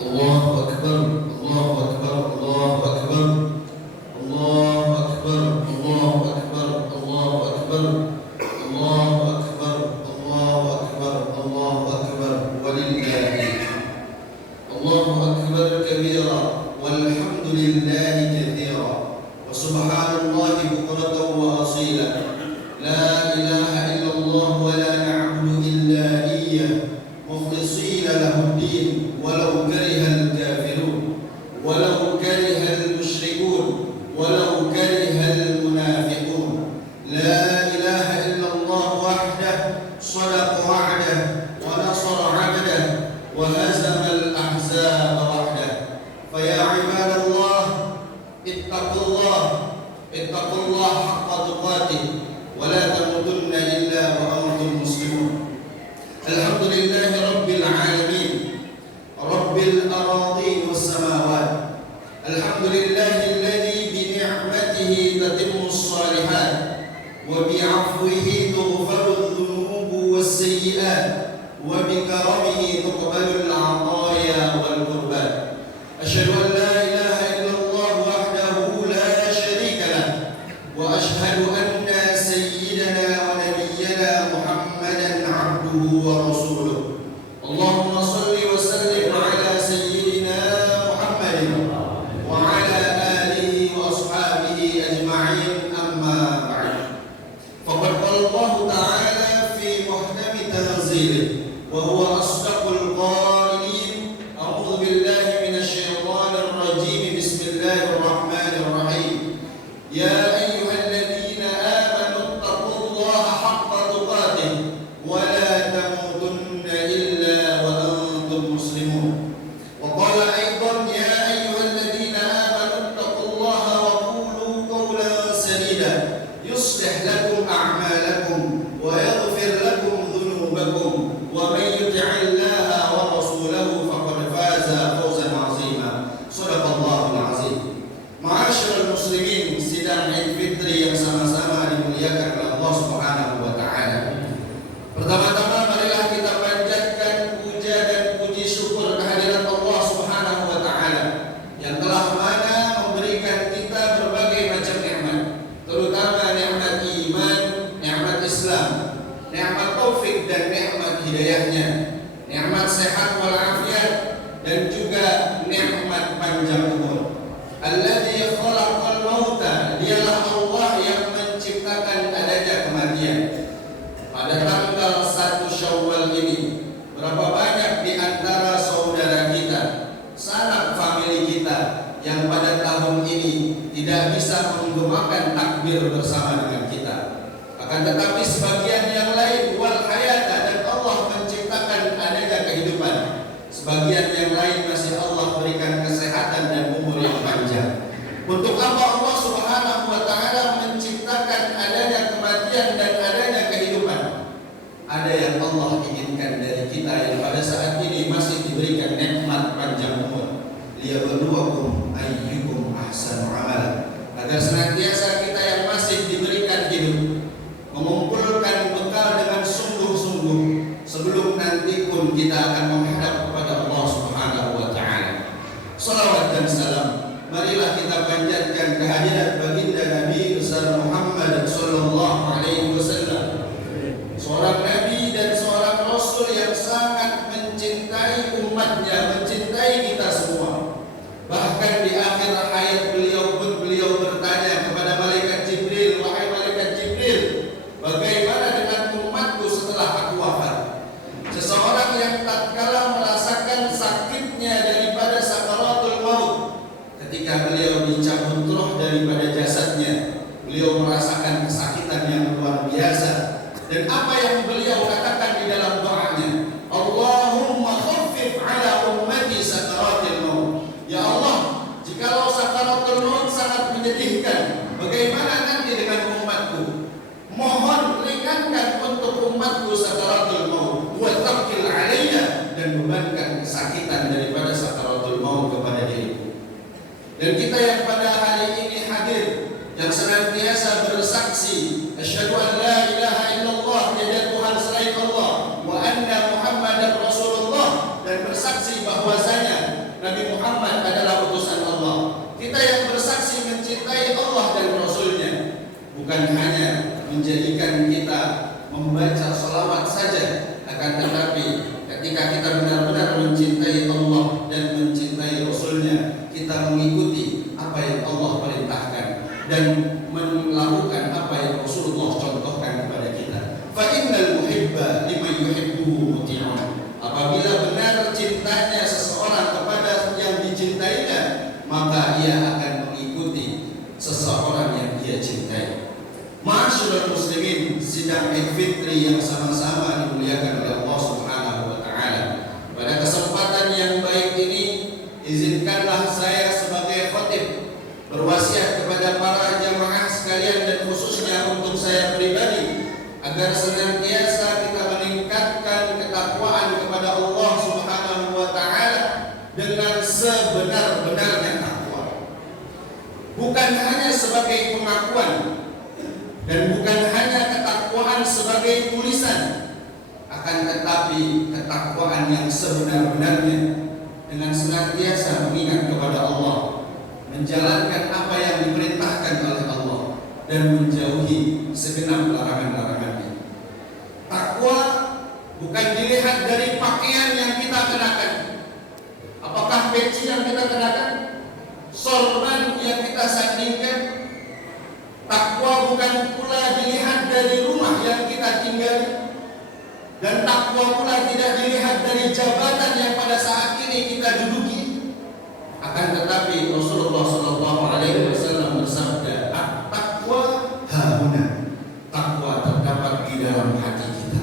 الله أكبر الله أكبر الله أكبر الله أكبر الله أكبر الله أكبر الله أكبر الله أكبر الله أكبر ولله الله أكبر كبيرا والحمد لله كثيرا وسبحان الله بكرة وأصيلا لا إله إلا الله ولا نعبد إلا إياه مخلصين له الدين ولو كره الكافرون ولو كره المشركون ولو كره المنافقون لا إله إلا الله وحده صدق وعده ونصر عبده وهزم الأحزاب وحده فيا عباد الله اتقوا الله حق تقاته ولا تموتن إلا وأنتم مسلمون الحمد لله رب العالمين رب الأراضين والسماوات الحمد لله الذي بنعمته تتم الصالحات وبعفوه تغفر الذنوب والسيئات وبكرمه تقبل العطايا والقربات أشهد أن لا إله إلا الله وحده لا شريك له وأشهد أن سيدنا ونبينا محمدا عبده ورسوله اللهم صل وسلم على سيدنا محمد وعلى آله وأصحابه أجمعين أما بعد فقد قال الله تعالى في محكم تنزيله وهو أصدق القائلين أعوذ بالله من الشيطان الرجيم بسم الله الرحمن الرحيم يا أيها الذين آمنوا اتقوا الله حق تقاته ولا تموتن إلا وأنتم مسلمون وقال أيضا يا أيها الذين آمنوا اتقوا الله وقولوا قولا سديدا يصلح لكم أعمالكم ويغفر لكم ذنوبكم ومن يطع الله ورسوله فقد فاز فوزا عظيما صدق الله العظيم. Ma'asyiral muslimin, sidang Idul Fitri yang sama-sama dimuliakan oleh Allah Subhanahu wa taala. Pertama-tama marilah kita panjatkan puja dan puji syukur kehadirat Allah Subhanahu wa taala yang telah mana memberikan kita berbagai macam nikmat, terutama nikmat iman, nikmat Islam, nikmat taufik dan nikmat hidayahnya, nikmat sehat walafiat dan juga nikmat panjang umur. Alladzi khalaqal mauta, dialah Allah yang menciptakan adanya kematian. Pada tanggal 1 Syawal ini, berapa banyak di antara saudara kita, sanak famili kita yang pada tahun ini tidak bisa menggemakan takbir bersama dengan kita. Akan tetapi sebagian yang lain wal hayata, dan Allah menciptakan adanya kehidupan. Sebagian yang lain masih Allah berikan kesehatan dan umur yang panjang. Untuk apa Allah Subhanahu wa taala menciptakan adanya kematian dan adanya kehidupan? Ada yang Allah inginkan dari kita yang pada saat ini masih diberikan nikmat panjang umur. Liyabluwakum ayyukum ahsanu amala. Agar senantiasa kita yang masih diberikan hidup mengumpulkan bekal dengan sungguh-sungguh sebelum nanti pun kita akan menghadap kepada Allah Subhanahu wa taala. Salawat dan salam marilah kita panjatkan kehadirat baginda Nabi besar Muhammad sallallahu alaihi wasallam, seorang nabi dan seorang rasul yang sangat mencintai umatnya, mencintai kita semua. Bahkan di akhir hayat beliau pun beliau bertanya kepada malaikat Jibril, wahai malaikat Jibril, bagaimana dengan umatku setelah aku wafat? Seseorang yang tatkala merasakan sakitnya daripada sakaratul maut, ketika beliau dicabut roh daripada jasadnya, beliau merasakan kesakitan yang luar biasa. Dan apa yang beliau katakan di dalam doanya, Allahumma khaffif ala ummati sakaratul maut. Ya Allah, jikalau sakaratul maut sangat menyedihkan, bagaimana nanti dengan umatku? Mohon ringankan untuk umatku sakaratul maut, wa taqil alayya, dan bebankan kesakitan daripada sakaratul maut kepada diriku. Dan kita yang pada hari ini hadir, yang senantiasa bersaksi asyhadu an la ilaha illallah, tiada Tuhan selain Allah, wa anna Muhammadar Rasulullah, dan bersaksi bahwasanya Nabi Muhammad adalah utusan Allah. Kita yang bersaksi mencintai Allah dan Rasulnya, bukan hanya menjadikan kita membaca salawat saja, akan tetapi ketika kita benar-benar mencintai Allah dan mencintai Rasulnya, kita mengikuti apa yang Allah perintahkan dan melakukan apa yang Rasulullah contohkan kepada kita. Fa innal muhibba liman yuhibbuhu muti'un. Apabila benar cintanya seseorang kepada yang dicintainya, maka ia akan mengikuti seseorang yang dia cintai. Ma'asyiral muslimin, sidang Idul Fitri yang sama-sama dimuliakan oleh Allah Subhanahu wa taala. Pada kesempatan yang baik ini, izinkanlah saya sebagai khatib berwasiat kepada para jamaah sekalian dan khususnya untuk saya pribadi agar senantiasa kita meningkatkan ketakwaan kepada Allah Subhanahu wa taala dengan sebenar-benarnya takwa. Bukan hanya sebagai pengakuan dan bukan hanya ketakwaan sebagai tulisan, akan tetapi ketakwaan yang sebenar-benarnya dengan senantiasa mengingat kepada Allah, menjalankan apa yang diperintahkan oleh Allah dan menjauhi segenap larangan-larangannya. Takwa bukan dilihat dari pakaian yang kita kenakan. Apakah peci yang kita kenakan? Sorban yang kita sandingkan? Takwa bukan pula dilihat dari rumah yang kita tinggali, dan takwa pula tidak dilihat dari jabatan yang pada saat ini kita duduki. Akan tetapi Rasulullah SAW bersabda, "At-taqwa hahuna." Takwa terdapat di dalam hati kita.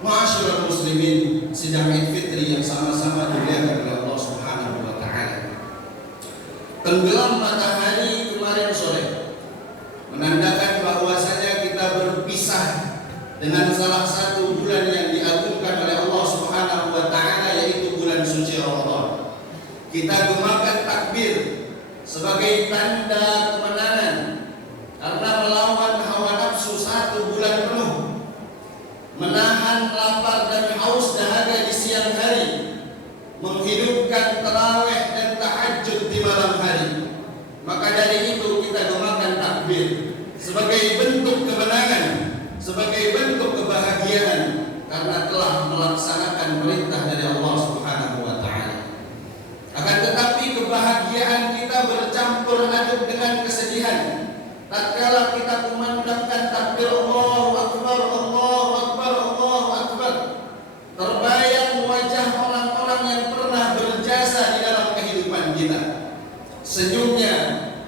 Ma'asyiral muslimin, sidang Idul Fitri yang sama-sama dimuliakan oleh Allah Subhanahu wa taala. Tenggelam matahari kemarin sore menandakan bahwasanya kita berpisah dengan salah satu bulan yang diagungkan oleh Allah Subhanahu wa taala, yaitu bulan suci Ramadan. Kita gemakan takbir sebagai tanda kemenangan karena melawan hawa nafsu 1 bulan penuh, menahan lapar dan haus dahaga di siang hari, menghidupkan tarawih dan tahajud di malam hari. Maka dari itu kita gemakan takbir sebagai bentuk kemenangan, sebagai bentuk kebahagiaan karena telah melaksanakan perintah dari Allah Subhanahu wa taala. Akan tetapi kebahagiaan kita bercampur aduk dengan kesedihan tatkala kita kumandangkan takbir Allahu Akbar, Allahu Akbar, Allahu Akbar. Terbayang wajah orang-orang yang pernah berjasa di dalam kehidupan kita. Senyumnya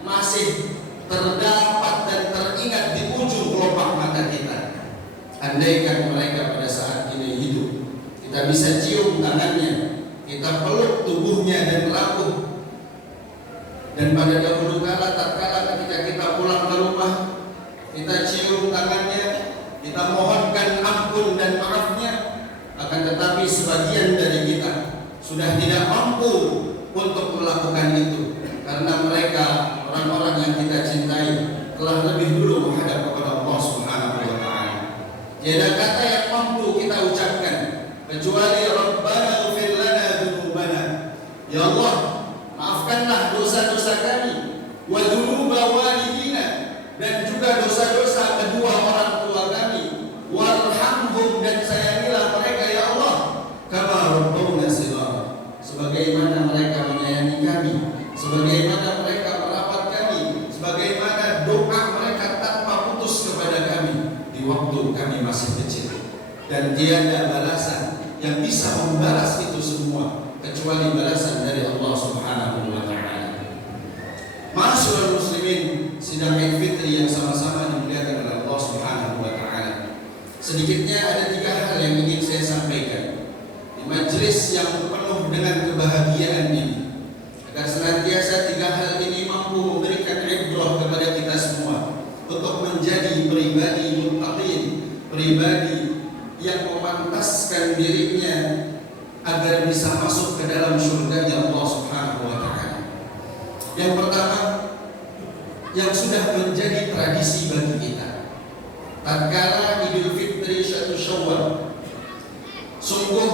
masih terdapat dan teringat di ujung kelopak mata kita. Andaikan mereka pada saat ini hidup, kita bisa cium tangannya, kita peluk tubuhnya dan rapuh. Dan pada dahulu kala tatkala ketika kita pulang ke rumah, kita cium tangannya, kita mohonkan ampun dan maafnya. Akan tetapi sebagian dari kita sudah tidak mampu untuk melakukan itu karena mereka, orang-orang yang kita cintai, telah lebih dulu menghadap kepada Allah Subhanahu wa taala. Tiada kata yang mampu kita ucapkan kecuali Rabbana ighfir lana dzunubana. Ya Allah, maafkanlah dosa-dosa kami, wa dzunuba walidina, dan juga dosa-dosa kedua orang tua kami, warhamhum, dan sayangilah mereka ya Allah, kama rabbawna shighara, sebagaimana mereka menyayangi kami, sebagaimana mereka merawat kami, sebagaimana doa mereka tanpa putus kepada kami di waktu kami masih kecil. Dan tiada balasan yang bisa membalas itu semua kecuali balasan dari Allah Subhanahu wa taala. Ma'asyiral muslimin, sidang Idul Fitri yang sama-sama dimuliakan oleh Allah Subhanahu wa taala. Sedikitnya ada 3 hal yang ingin saya sampaikan di majelis yang penuh dengan kebahagiaan ini, agar senantiasa 3 hal ini mampu memberikan ibrah kepada kita semua untuk menjadi pribadi muttaqin, pribadi yang memantaskan dirinya agar bisa masuk ke dalam surganya Allah Subhanahu wa taala. Yang pertama, yang sudah menjadi tradisi bagi kita, tatkala Idul Fitri 1 Syawal, sungguh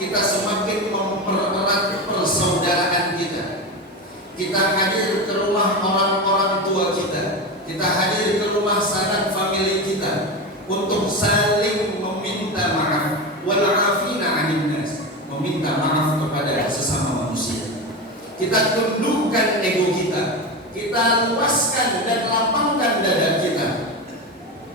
kita semakin mempererat persaudaraan kita hadir ke rumah orang-orang tua kita, kita hadir ke rumah sanak famili kita untuk saling meminta maaf, wal 'afina 'anil nas, meminta maaf kepada sesama manusia. Kita tundukkan ego kita, kita luaskan dan lapangkan dada kita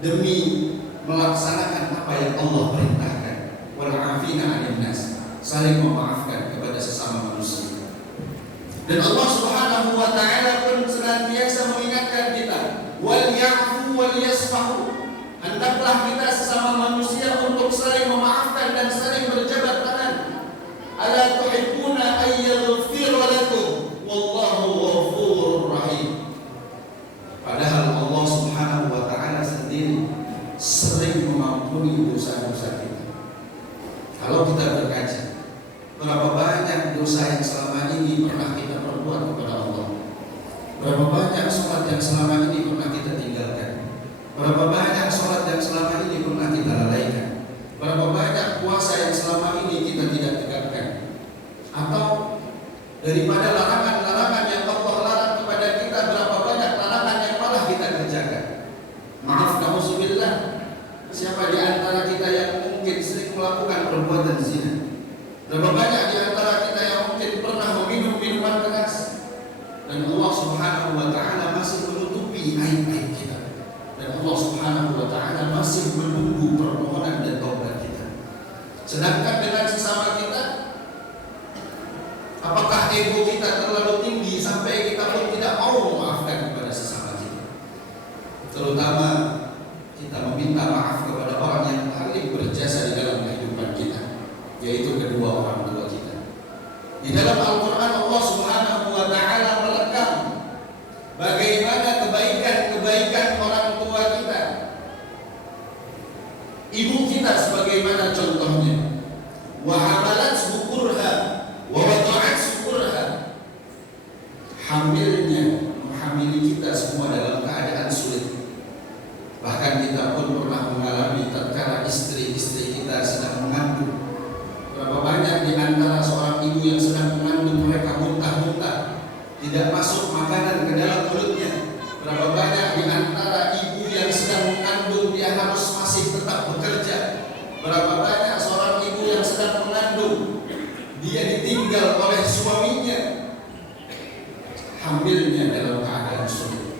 demi melaksanakan apa yang Allah perintahkan. Wal 'afina 'anil nas, saling memaafkan kepada sesama manusia. Dan Allah Subhanahu wa taala pun senantiasa mengingatkan kita, wal ya'fu wal yasfahu. Hendaklah kita sesama manusia untuk saling memaafkan dan saling berjabat tangan. Ala tuhibbuna ay yaghfira lakum wallahu ghafurur rahim. Padahal Allah Subhanahu wa taala sendiri sering mengampuni dosa-dosa kita. Kalau kita berkaca, berapa banyak dosa yang selama ini pernah kita perbuat kepada Allah, berapa banyak sholat yang selama ini pernah kita tinggalkan, berapa banyak sholat yang selama ini pernah kita lalaikan, berapa banyak puasa yang selama ini kita tidak tegakkan, atau daripada larangan-larangan yang Allah larang kepada kita, berapa banyak larangan yang malah kita kerjakan. Maaf, nauzubillah, siapa di antara kita yang mungkin sering melakukan perbuatan zina? Berapa banyak di antara kita yang mungkin pernah meminum minuman keras, dan Allah Subhanahu wa taala masih menutupi aib-aib kita, dan Allah Subhanahu wa taala masih menunggu permohonan dan taubat kita. Sedangkan dengan sesama kita, apakah ego kita terlalu tinggi sampai kita pun tidak mau memaafkan kepada sesama kita? Terutama kita meminta maaf kepada orang yang paling berjasa di dalam kehidupan kita, yaitu kedua orang tua kita. Di dalam Al-Quran Allah Subhanahu wa ta'ala melekam bagaimana kebaikan-kebaikan orang tua kita. Ibu kita sebagaimana contohnya, wa hamalat syukurha wa wada'at syukurha. Hamilnya, menghamili kita semua dalam keadaan sulit. Bahkan kita pun pernah mengalami tatkala istri-istri kita sedang mengandung. Berapa banyak di antara seorang ibu yang sedang mengandung, mereka muntah-muntah, tidak masuk makanan ke dalam mulutnya. Berapa banyak di antara ibu yang sedang mengandung, dia harus masih tetap bekerja. Berapa banyak seorang ibu yang sedang mengandung, dia ditinggal oleh suaminya, hamilnya dalam keadaan sulit.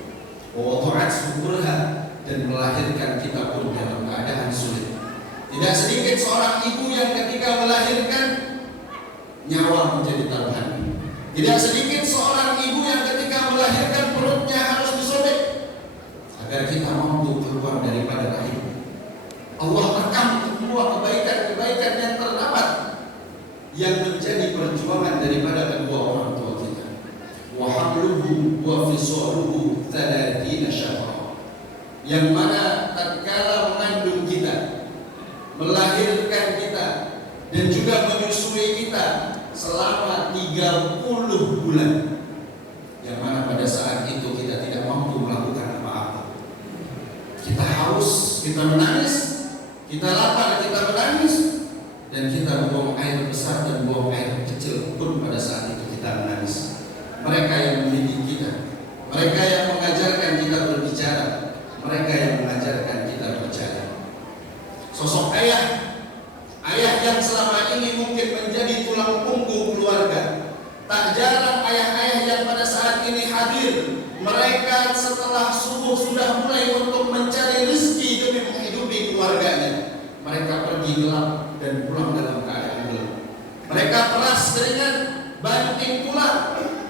Wada'at syukurha, dan melahirkan kita pun dalam keadaan sulit. Tidak sedikit seorang ibu yang ketika melahirkan nyawa menjadi taruhan. Tidak sedikit seorang ibu yang ketika melahirkan perutnya harus disobek agar kita mampu keluar daripada rahim. Allah rekam semua kebaikan-kebaikan yang terdapat yang menjadi perjuangan daripada kedua orang tua kita. Wa hamluhu wa fisaluhu 30 syahra. Yang mana tatkala mengandung kita, melahirkan kita, dan juga menyusui kita selama 30 bulan, yang mana pada saat itu kita tidak mampu melakukan apa-apa. Kita haus, kita menangis, kita lapar, kita menangis, dan kita buang air besar dan buang air kecil pun pada saat itu kita menangis. Mereka yang mendidik kita, mereka yang mengajarkan kita berbicara, mereka yang mengajarkan kita percaya. Sosok ayah yang selama ini mungkin menjadi tulang punggung keluarga. Tak jarang ayah-ayah yang pada saat ini hadir, mereka setelah subuh sudah mulai untuk mencari rezeki demi menghidupi keluarganya. Mereka pergi gelap dan pulang dalam keadaan gelap. Mereka peras keringat, banting tulang,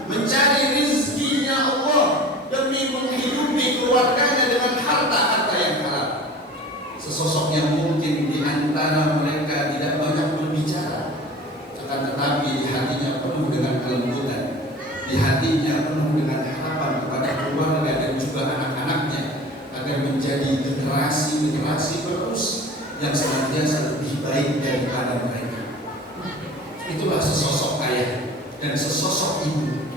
mencari rezekinya Allah demi menghidupi keluarganya dengan harta-harta yang halal. Sesosok yang mungkin di antara mereka tidak banyak berbicara, akan tetapi di hatinya penuh dengan kelembutan, di hatinya penuh dengan harapan kepada keluarga dan juga anak-anaknya agar menjadi generasi-generasi penerus yang senantiasa lebih baik daripada mereka. Itulah sesosok ayah dan sesosok ibu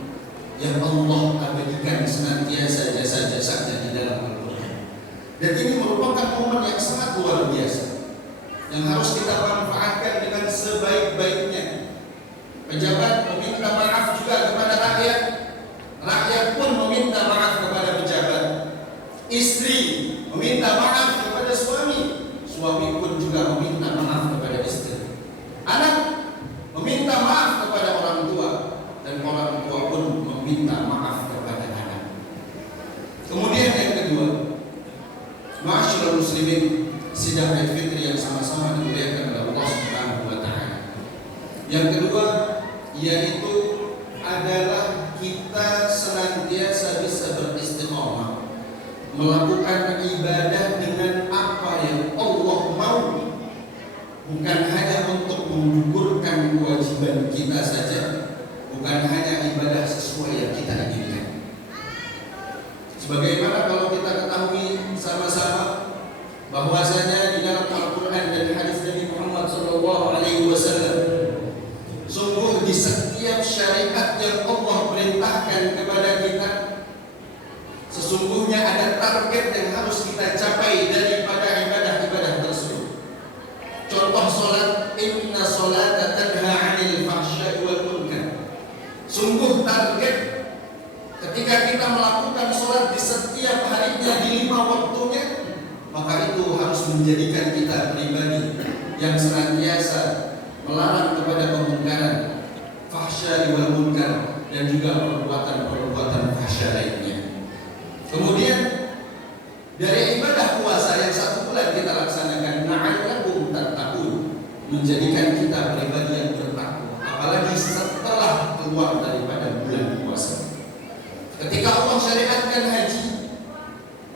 yang Allah abadikan senantiasa jasa-jasanya di dalam Al-Quran. Dan ini merupakan momen yang sangat luar biasa yang harus kita manfaatkan dengan sebaik-baiknya. Pejabat meminta maaf juga kepada rakyat, Yang kedua yaitu adalah kita senantiasa bisa beristiqomah melakukan ibadah dengan apa yang Allah mau, bukan hanya untuk menggugurkan kewajiban kita saja, bukan hanya ibadah sesuai yang kita inginkan. Sebagaimana kalau kita ketahui sama-sama bahwasanya di dalam Al-Quran dan hadis Nabi Muhammad SAW, sungguh di setiap syariat yang Allah perintahkan kepada kita, sesungguhnya ada target yang harus kita capai daripada ibadah-ibadah tersebut. Contoh solat, inna solata tanha 'anil fahsya'i wal munkar. Sungguh target ketika kita melakukan solat di setiap harinya di 5 waktunya, maka itu harus menjadikan kita pribadi yang senantiasa melarang kepada kemungkaran, fahsya wal munkar, dan juga perbuatan-perbuatan fahsya lainnya. Kemudian dari ibadah puasa yang 1 bulan kita laksanakan, la'allakum tattaqun, menjadikan kita pribadi yang bertakwa, apalagi setelah keluar daripada bulan puasa. Ketika Allah syariatkan haji,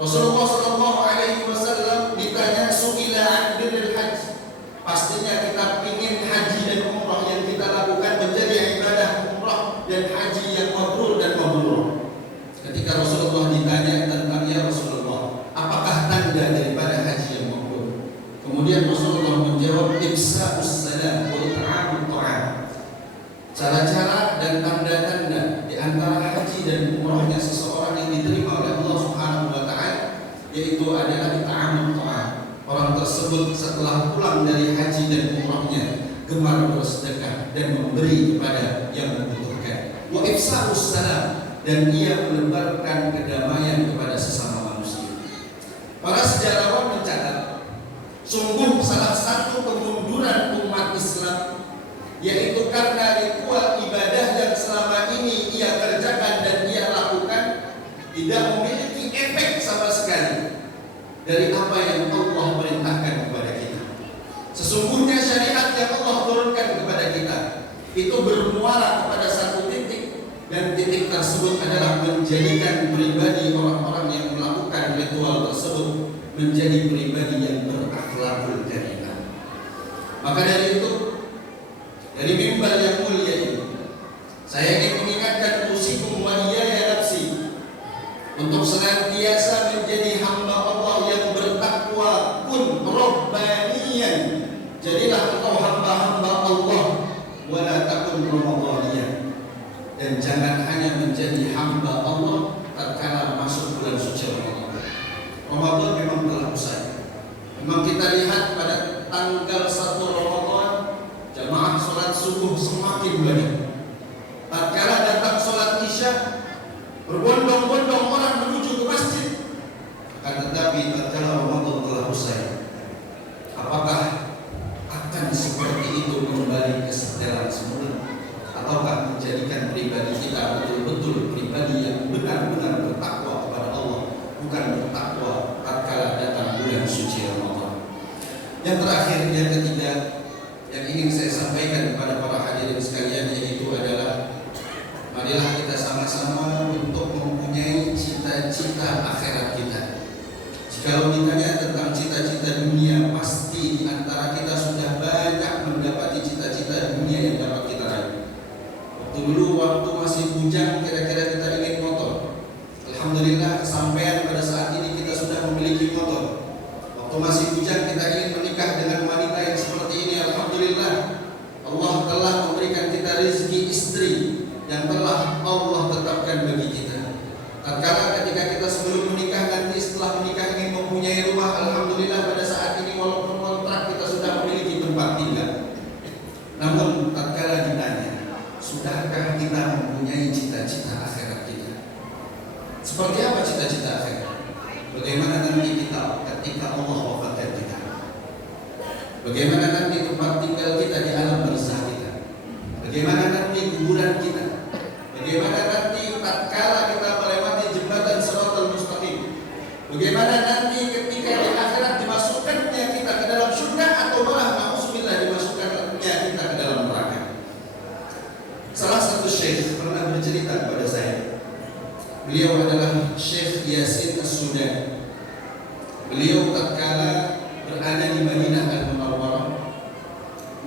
Rasulullah SAW ditanya su'ila an birril haji. Pastinya kita ingin haji dan umrah yang kita lakukan menjadi ibadah umrah dan haji yang mabrur dan mabrur. Ketika Rasulullah ditanya tentang, ya Rasulullah, apakah tanda daripada haji yang mabrur? Kemudian Rasulullah menjawab, ibsa'us salam wa it'amut ta'am. Cara-cara dan tanda-tanda di antara haji dan umrahnya seseorang yang diterima oleh Allah Subhanahu wa taala, yaitu adalah it'amut ta'am. Orang tersebut setelah pulang dari haji dan umrahnya gemar bersedekah dan memberi kepada yang membutuhkan. Wa ifsa'us salam, dan ia menebarkan kedamaian kepada sesama manusia. Para sejarawan mencatat, sungguh salah satu kemunduran umat Islam yaitu karena ritual ibadah yang selama ini ia kerjakan dan ia lakukan tidak memiliki efek sama sekali dari apa yang Allah perintahkan kepada kita. Sesungguhnya syariat yang Allah turunkan kepada kita itu bermuara kepada satu titik, dan titik tersebut adalah menjadikan pribadi orang-orang yang melakukan ritual tersebut menjadi pribadi yang berakhlakul karimah. Maka dari itu, dari mimbar yang mulia ini, saya ingin mengingatkan usikum wa iyaya nafsi untuk senantiasa menjadi hamba Allah yang bertakwa, kun rabbaniyan. Jadilah engkau hamba-hamba Allah, wala takun ramadhaniyan, dan jangan hanya menjadi hamba Allah tatkala masuk bulan suci Ramadan. Ramadan memang telah usai. Memang kita lihat pada tanggal 1 Ramadan jamaah sholat subuh semakin banyak. Tatkala datang sholat isya, berbondong-bondong orang menuju ke masjid. Akan tetapi tatkala Ramadan telah usai, apakah akan seperti itu kembali ke setelan semula, ataukah menjadikan pribadi kita betul-betul pribadi yang benar-benar bertakwa kepada Allah, bukan bertakwa tatkala datang bulan suci Ramadan? Yang terakhir, yang ketiga, yang ingin saya sampaikan kepada para hadirin sekalian, yaitu adalah marilah kita sama-sama untuk mempunyai cita-cita akhirat kita. Jikalau ditanya tentang cita-cita dunia, pasti di antara kita sudah banyak mendapati cita-cita dunia yang dapat kita raih. Waktu masih bujang, kira-kira kita ingin motor. Alhamdulillah, kesampaian pada saat ini kita sudah memiliki motor. Waktu masih bujang kita ingin menikah dengan wanita yang seperti ini. Alhamdulillah, Allah telah memberikan kita rezeki istri yang telah Allah tetapkan bagi kita. Tatkala ketika kita sebelum menikah, nanti setelah menikah ingin mempunyai rumah, alhamdulillah pada saat ini walaupun kontrak kita sudah memiliki tempat tinggal. Namun tatkala ditanya, sudahkah kita mempunyai cita-cita akhirat kita? Seperti apa cita-cita akhirat? Bagaimana nanti kita ketika Allah wafatkan kita? Bagaimana nanti tempat tinggal kita di alam barzakh kita? Bagaimana nanti kuburan kita? Bagaimana nanti tatkala kita melewati jembatan Shiratal Mustaqim? Bagaimana nanti ketika di akhirat dimasukkannya kita ke dalam surga, atau malah na'udzubillah dimasukkannya kita ke dalam neraka? syekh pernah bercerita kepada saya. Beliau adalah Syekh Yasin As-Sudan. Beliau tatkala berada di Madinah Al-Munawwarah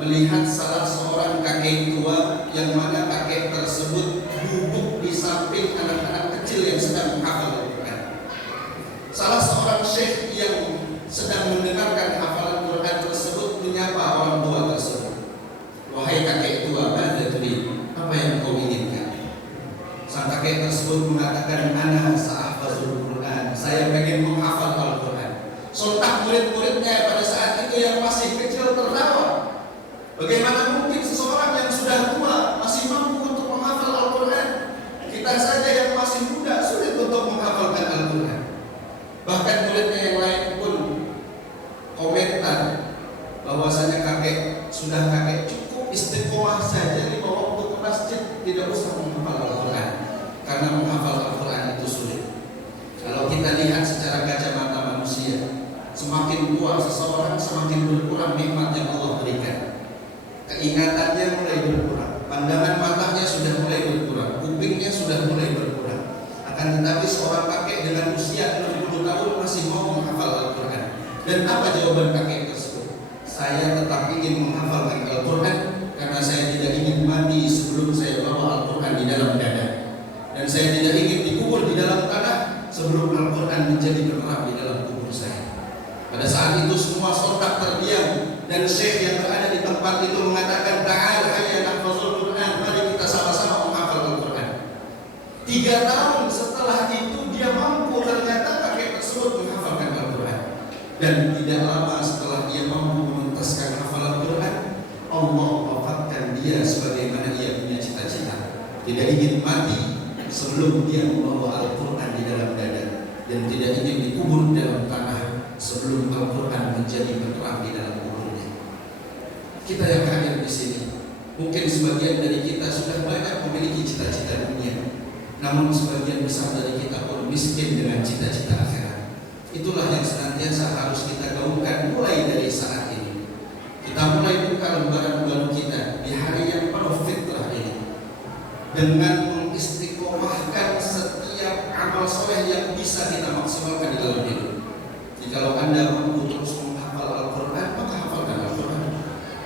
melihat salah seorang kakek tua yang mana kakek tersebut duduk di samping anak-anak kecil yang sedang menghafal Al-Quran. Salah seorang syekh yang sedang mendengarkan hafalan Quran tersebut menyapa orang tua tersebut. Wahai kakek tua, apa yang kau inginkan? Sang kakek tersebut mengatakan, ana sa'ahfazul Quran, saya pengen menghafal Al-Quran. Sontak murid-muridnya pada saat itu yang masih kecil tertawa. Bagaimana mungkin seseorang yang sudah tua masih mampu untuk menghafal Al-Quran? Kita saja yang masih muda sulit untuk menghafalkan Al-Quran. Bahkan muridnya yang lain pun komentar bahwasanya kakek sudah kakek cukup istiqomah saja 5 waktu ke masjid, tidak usah menghafal Al-Quran, karena menghafal Al-Quran itu sulit. Kalau kita lihat secara kacamata manusia, semakin tua seseorang semakin berkurang nikmat yang Allah berikan. Keingatannya mulai berkurang, pandangan matanya sudah mulai berkurang, kupingnya sudah mulai berkurang. Akan tetapi seorang kakek dengan usia 60 tahun masih mau menghafal Al-Quran. Dan apa jawaban kakek tersebut? Saya tetap ingin menghafalkan Al-Quran karena saya tidak ingin mati sebelum saya bawa Al-Quran di dalam dada. Dan saya tidak ingin dikubur di dalam tanah sebelum Al-Quran menjadi menerap di dalam kubur saya. Pada saat itu semua sontak terdiam, dan syekh yang berada di tempat itu mengatakan, ta'al hayya nahfazul Quran, mari kita sama-sama menghafal Al-Quran. 3 tahun setelah itu dia mampu ternyata kakek tersebut menghafalkan Al-Quran. Dan tidak lama setelah dia mampu menuntaskan hafalan Quran, Allah wafatkan dia sebagaimana ia punya cita-cita. Tidak ingin mati sebelum dia membawa Al-Quran di dalam dada, dan tidak ingin dikubur dalam tanah sebelum Al-Quran menjadi menerap di dalam kuburnya. Kita yang hadir di sini, mungkin sebagian dari kita sudah banyak memiliki cita-cita dunia, namun sebagian besar dari kita pun miskin dengan cita-cita akhirat. Itulah yang senantiasa harus kita gaungkan mulai dari saat ini. Kita mulai buka lembaran baru kita di hari yang penuh fitrah ini dengan mengistiqomahkan setiap amal soleh yang bisa kita maksimalkan di dalam hidup. Jikalau Anda mampu terus menghafal Al-Quran, maka hafalkan Al-Quran.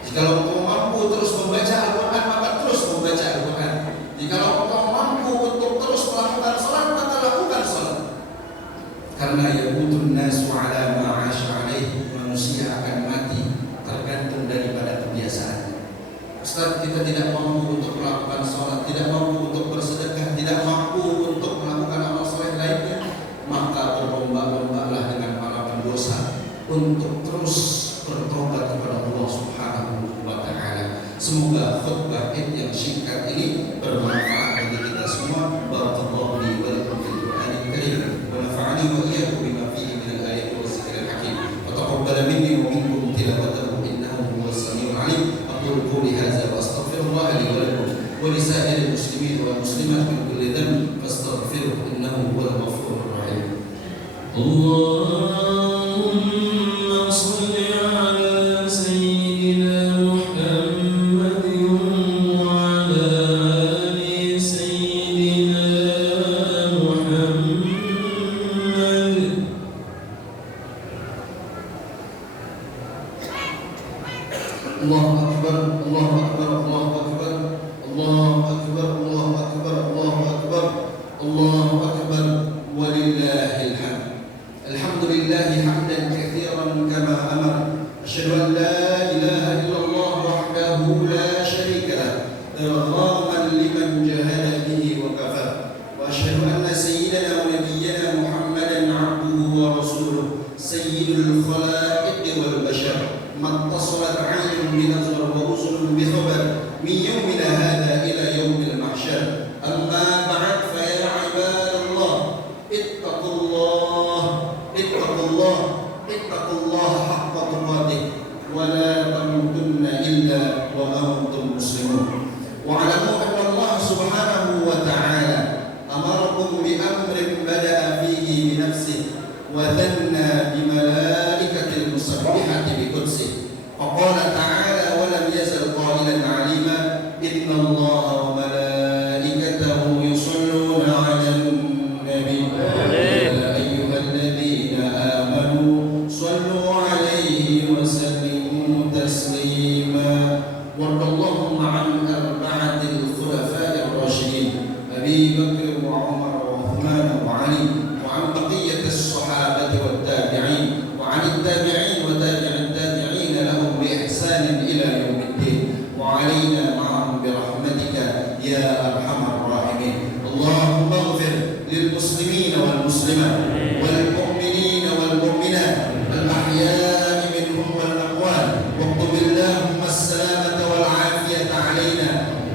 Jikalau engkau mampu terus membaca Al-Quran, maka terus membaca Al-Quran. Jikalau engkau mampu untuk terus melakukan salat, maka lakukan salat. Karena yamutun nasu ala ma'asha alaih, manusia akan mati tergantung daripada kebiasaan. Ustaz, kita tidak mampu untuk melakukan salat, tidak mampu untuk bersedekah, tidak mampu untuk melakukan amal soleh lainnya, maka berlomba-lombalah dengan para pendosa untuk terus bertobat kepada Allah Subhanahu wa Ta'ala. Semoga khutbah yang singkat ini bermanfaat bagi kita semua. Barakallahu li wa lakum fil Qur'anil Karim wa nafa'ani wa iyyakum bima fihi min al-ayati wa dzikril hakim. Wa taqabbal minni wa minkum tilawatahu innahu huwas samiul 'alim. Aqulu qawli hadza wa astaghfirullah li wa lakum wa li sa'iril muslimin wal muslimat min kulli dhanb fastaghfiruhu innahu huwal ghafurur rahim. Allahumma shalli ala sayyidina Muhammad wa ala ali sayyidina Muhammad. Allahu akbar, Allahu akbar, Allahu akbar, Allahu akbar, Allahu akbar, Allahu akbar, Allahu akbar, walillahil hamd. Alhamdulillahi hamdan katsiran kama amara. Asyhadu an la ilaha illallah wahdahu la syarika lahu, irghaman liman jahada bihi wa kafara. Wa asyhadu anna sayyidana wa nabiyyana Muhammadan 'abduhu wa rasuluh, sayyidul khalaiqi wal bashar. Ma ittasalat 'aynun bi nazar wa uzunun bi khabar min yawmina hadha ila yawmil mahsyar. Amma ba'd, fa ya 'ibadallah, ittaqullah haqqa tuqatih wa la tamutunna illa wa antum muslimun. Wa 'alamu anna Allah subhanahu wa ta'ala amarakum bi amrin bada'a fihi bi nafsihi wa dhanna bi malaikatil اللهم عن الأربعة الخلفاء الراشدين أبي بكر وعمر وعثمان وعلي، وعن بقية الصحابة والتابعين، وعن التابعين وتابع التابعين لهم بإحسان إلى يوم الدين، وعلينا معهم برحمتك يا أرحم الراحمين. اللهم اغفر للمسلمين والمسلمات والمؤمنين والمؤمنات الأحياء منهم والأموات، واكتب اللهم السلامة والعافية علينا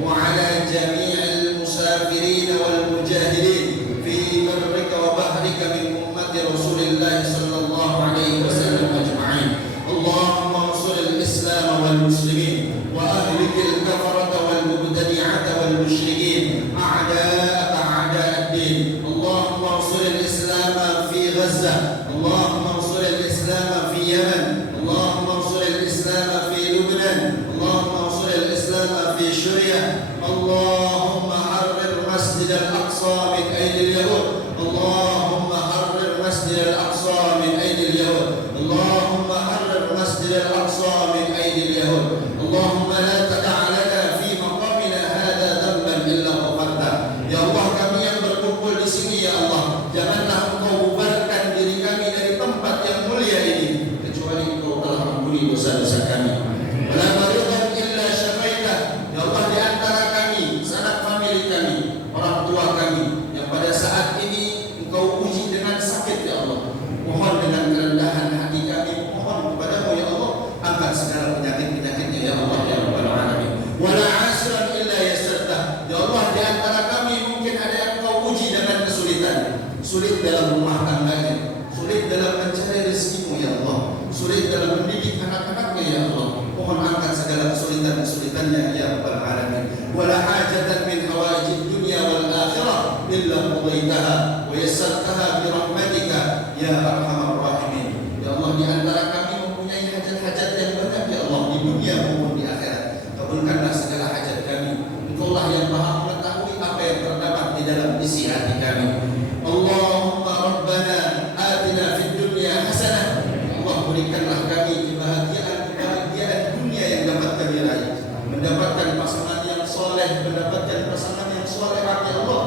وعلى جميع المسافرين والمجاهدين في برك وبحرك من أمة رسول الله صلى الله عليه وسلم أجمعين. اللهم انصر الإسلام والمسلمين وأهلك الكفرة والمبتدعة والمشركين أعداءك أعداء الدين. اللهم انصر الإسلام في غزة، اللهم انصر الإسلام في يمن، اللهم انصر الإسلام في لبنان، اللهم انصر الإسلام في سوريا. اللهم حرر مسجد الأقصى من أيدي اليهود، اللهم حرر مسجد الأقصى من أيدي اليهود، اللهم حرر مسجد الأقصى من أيدي اليهود. اللهم لا تدع لنا في مقامنا هذا ذنبا إلا غفرته. Ya Allah, kami yang berkumpul di sini ya Allah, janganlah Engkau bubarkan diri kami dari tempat yang mulia ini kecuali Engkau telah mengampuni dosa-dosa kami. Wala maridan illa syafaitah. Ya Allah, di antara kami, sanak famili kami, orang tua kami yang pada saat ini Engkau uji dengan sakit ya Allah, mohon dengan kerendahan hati kami, mohon kepadamu ya Allah, angkat segala penyakit-penyakitnya ya Allah ya Rabbal Alamin. Wala asiran illa yasartah. Ya Allah, di antara kami mungkin ada yang Engkau uji dengan kesulitan, sulit dalam rumah tangganya, sulit dalam mencari rezekimu ya Allah, sulit dalam mendidik anak-anaknya ya Allah, mohon angkat segala kesulitan-kesulitannya ya Rabbal Alamin. Wala hajatan min hawaijid dunya wal akhirah illa qadaitaha wa yassartaha bi rahmatika ya arhamar rahimin. Ya Allah, di antara kami mempunyai hajat-hajat yang banyak ya Allah, di dunia maupun di akhirat. Kabulkanlah segala hajat kami. Engkaulah yang Maha mengetahui apa yang terdapat di dalam isi hati kami. Allahumma rabbana atina fid dunya hasanah. Allah, berikanlah kami kebahagiaan dunia yang dapat kami raih, mendapatkan pasangan yang soleh, mendapatkan pasangan yang soleh ya Allah,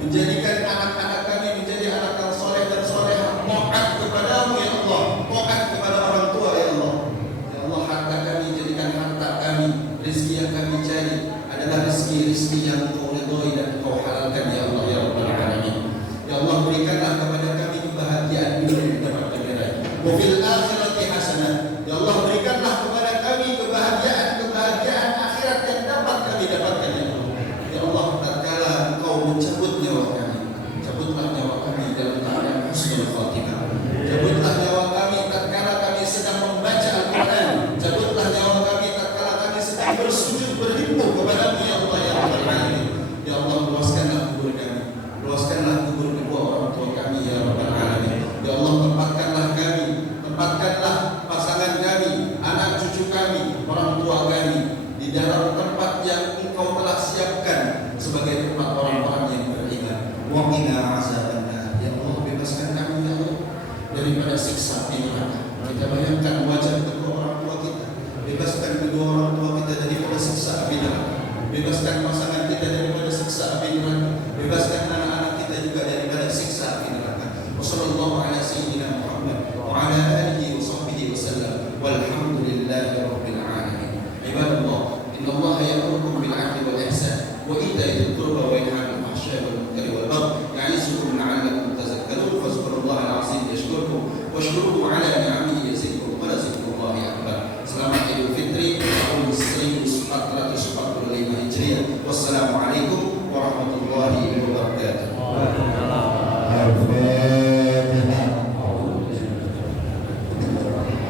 menjadikan anak-anak kami menjadi anak yang soleh dan solehah, taat kepadamu ya Allah, taat kepada orang tua ya Allah. Ya Allah, harta kami jadikan harta kami, rezeki yang kami cari adalah rezeki-rezeki yang Engkau ridhoi dan Engkau halalkan ya Allah ya Rabbal Alamin. Ya Allah, berikanlah kepada kami kebahagiaan dunia yang dapat kami raih. Wa fil akhirati hasanah. Ya Allah, berikanlah kepada kami kebahagiaan akhirat yang dapat kami dapatkan ya Allah. Ya Allah, tatkala Engkau mencabut nyawa kami, cabutlah nyawa kami dalam keadaan husnul khatimah. Cabutlah nyawa kami tatkala kami sedang membaca Al-Quran, cabutlah nyawa kami tatkala kami sedang bersujud berhimpun kepadamu ya Allah ya Rabbal Alamin. Ya Allah, luaskanlah kubur kami, luaskanlah kubur kedua orang tua kami ya Rabbal Alamin. Ya Allah, tempatkanlah kami, tempatkanlah pasangan kami, anak cucu kami, orang tua kami di dalam tempat yang Engkau telah siapkan sebagai tempat orang-orang yang beriman. Wa qina azabannar. Ya Allah, bebaskan kami ya Allah daripada siksa di neraka. Kita bayangkan wajah kedua orang tua kita, bebaskan kedua orang tua kita daripada siksa api neraka, bebaskan pasangan kita daripada siksa api neraka, bebaskan anak-anak kita juga daripada siksa api neraka. Wassallallahu ala sayyidina Muhammad wa ala alihi wa sahbihi wasallam walhamdulillahi rabbil alamin. Ibadallah, innallaha ya'murukum bil 'adli wal ihsan wa ita'i dzil qurba wa yanha 'anil fahsya'i wal munkari wal baghi ya'izukum la'allakum tadhakkarun. Fadhkurullaha al-'azim yashkurkum washkuruhu 'ala ni'amihi yazidkum wa lazikrullahi akbar. Selamat Idul Fitri tahun 1445 Hijriah. Wassalamualaikum